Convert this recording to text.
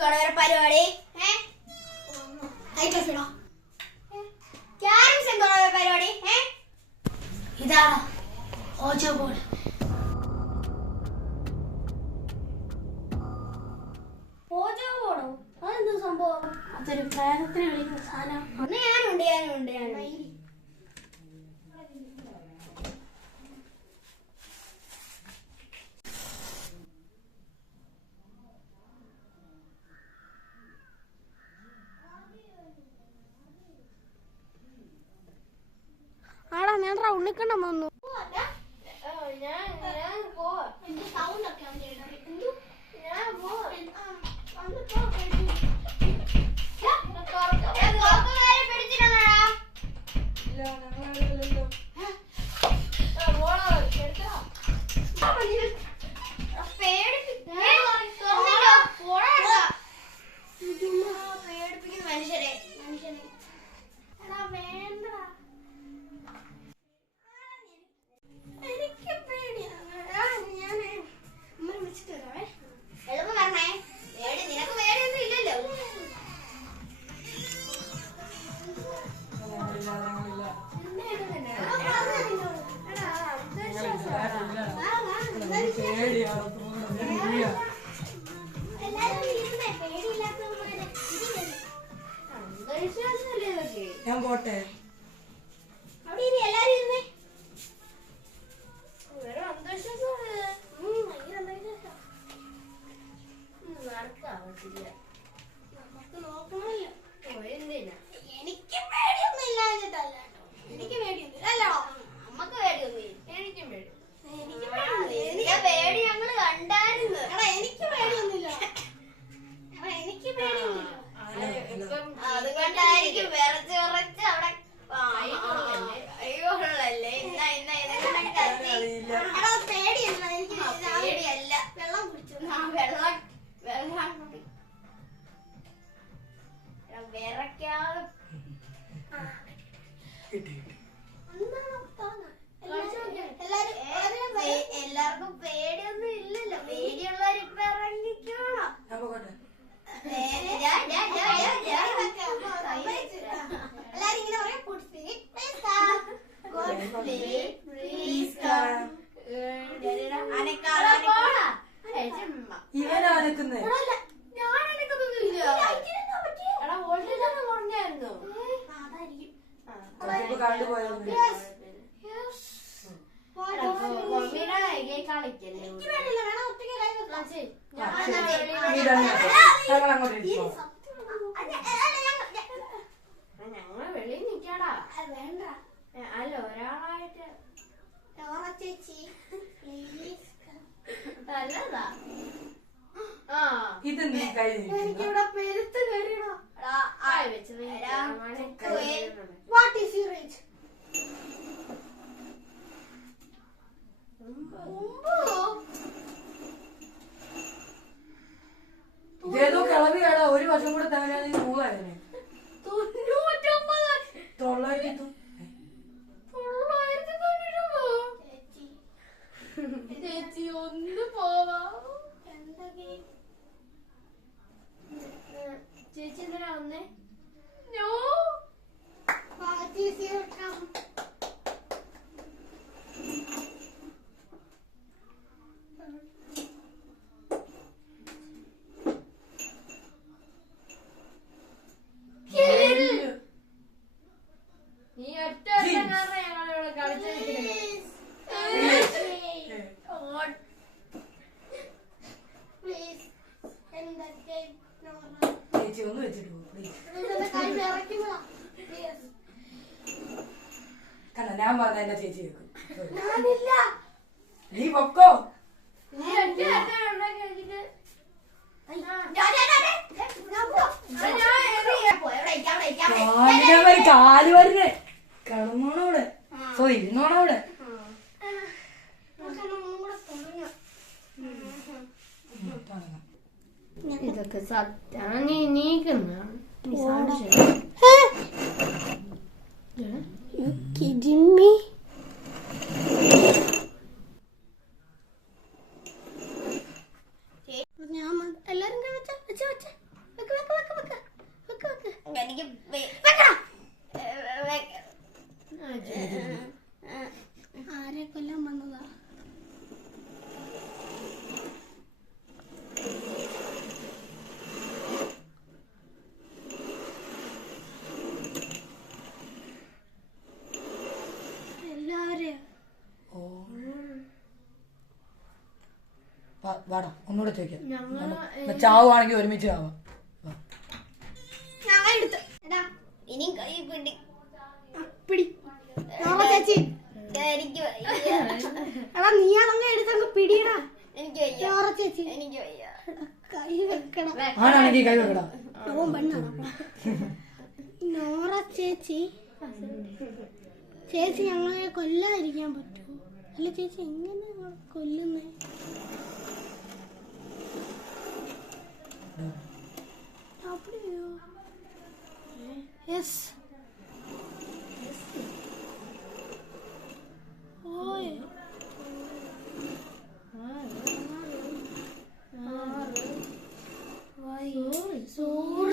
എന്തുവാണ് വേറെ പരിപാടി? ക്യാരംസ് എന്തുവാണ് വേറെ പരിപാടി? ഇതാണ് ഓജോ ബോർഡ്. ഓജോ ബോർഡോ? അതെന്ത് സംഭവം? അതൊരു പ്രേതത്തിന് വിളിക്കുന്ന സാധനം. ഞാനുണ്ട്. ആടാ ഞാൻ റൗണ്ടിക്കണം വന്നു. ഞാൻ പോട്ടെ. എനിക്ക് പേടിയൊന്നും ഇല്ലാഞ്ഞിട്ടല്ല. എനിക്ക് പേടിയൊന്നും അല്ലോ. അമ്മക്ക് പേടിയൊന്നും. എനിക്കും പേടി. എനിക്ക് പേടി ഞങ്ങള് കണ്ടായിരുന്നു. എനിക്ക് പേടിയൊന്നുമില്ല. എനിക്ക് പേടിയൊന്നുമില്ല. അതുകൊണ്ടായിരിക്കും വിറച്ച് വിറച്ച് അവിടെ അയ്യോളല്ലേ. പേടിയല്ല. എനിക്ക് പേടിയല്ല. വെള്ളം കുടിച്ചു. വെള്ളം കുടി. വിറയ്ക്കാതെ എല്ലാവർക്കും പേടിയൊന്നും ഇല്ലല്ലോ. പേടിയുള്ളവരിപ്പോ ഇറങ്ങിക്കോളാം. എല്ലാരും ഇങ്ങനെ പറയാം. ഇവനാനക്കുന്നേ ഞങ്ങള് വെളിയിൽ നിക്കാടാ. വേണ്ട അല്ല ഒരാളായിട്ട് ചേച്ചി നല്ലതാ. ഇതെന്താ എനിക്കിവിടെ പെരുത്ത് കയറിയണോ വെച്ച്. ഇതേതോ കിളവിയാടാ. ഒരു വർഷം കൂടെ തവനാണെങ്കിൽ 3,000. 900. ചേച്ചി ഒന്ന് പോവാ. ചേച്ചി എന്തിനാ വന്നേ? നീ ഒറ്റ ഞങ്ങളിവിടെ കളിച്ചിരിക്കുന്നത്. ചേച്ചി ഒന്ന് വെച്ചിട്ട് പോകും. കണ്ട ഞാൻ പറഞ്ഞ എന്റെ ചേച്ചി വെക്കും. നീ പൊക്കോ. കാല് വരുന്നേ. കിടന്നോണവിടെ. ഇരുന്നോണവിടെ. ഇതൊക്കെ സത്യാണ്. നീ നീക്കുന്നതാണ്. എല്ലാരും വെച്ച വാടാ ഒന്നുകൂടെ ചോദിക്കാം ചാവുവാണെങ്കിൽ ഒരുമിച്ച് ആവാം. ഞാൻ എടുത്ത് എടാ ഇനി കൈ പിടി. പിടി നോറ ചേച്ചി. എനിക്ക് വയ്യ. എടാ നീ അതങ്ങ് എടുത്തങ്ങ് പിടിയടാ. എനിക്ക് വയ്യ. നോറ ചേച്ചി എനിക്ക് വയ്യ. കൈ വെക്കണം. ആണാണെങ്കിൽ കൈ വെക്കടാ. ഓൻ പെണ്ണാണ്. നോറ ചേച്ചി ചേച്ചി ഞങ്ങളെ കൊല്ലാതിരിക്കാൻ പറ്റുമോ? അല്ല ചേച്ചി എങ്ങനെ കൊല്ലുന്നേ? അപ്പടിയോ? യെസ്. ഓയ് സോറി